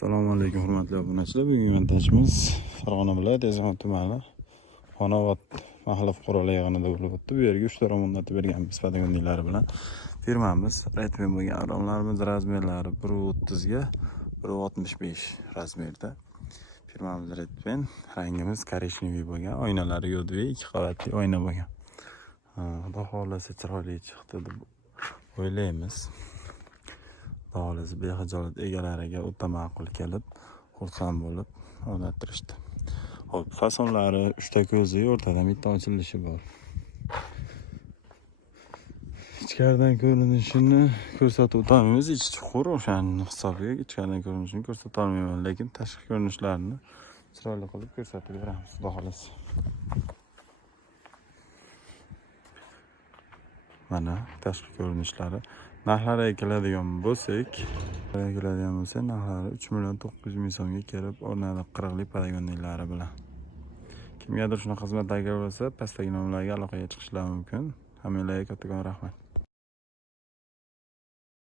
Assalomu alaykum hurmatli obunachilar. Bugungi montajimiz Farg'ona viloyati Ezon tumani Xonobod mahalla fuqarolar yig'inida bo'lib o'tdi. Bu yerga 3 ta ro'mondati berganmiz fotogondiklari bilan. Firmamiz Redmi bo'lgan romlarimiz razmerlari 1.30 ga 1.65 razmerda. Firmamiz Redmi, rangimiz korичневый bo'lgan, oynalari yodviy, 2 qavatli oyna bo'lgan. Xudo xolasa chiroyli chiqdi deb o'ylaymiz. Xolos bexijolat egalariga o'ta ma'qul kelib, xursand bo'lib o'rnatirishdi. Xo'p, fasonlari 3 ta ko'zi, o'rtada bitta ochilishi bor. Ichkaridan ko'rinishini ko'rsatib o'tamiz. Ichi chuqur, o'shaning hisobiga ichkaridan ko'rinishini ko'rsata olmayman, lekin tashqi ko'rinishlarini chiroyli qilib ko'rsatib beramiz, xudo xolos. Mana tashqi ko'rinishlari. Narxlariga keladigan bo'lsak, narxlari 3.900.000 so'mga kelib o'rnadi 40lik poligondilari bilan. Kimgadir shunaqa xizmatlar kerak bo'lsa, pastdagi nomerlarga aloqaga chiqishlari mumkin. Hammalarga kattakon rahmat.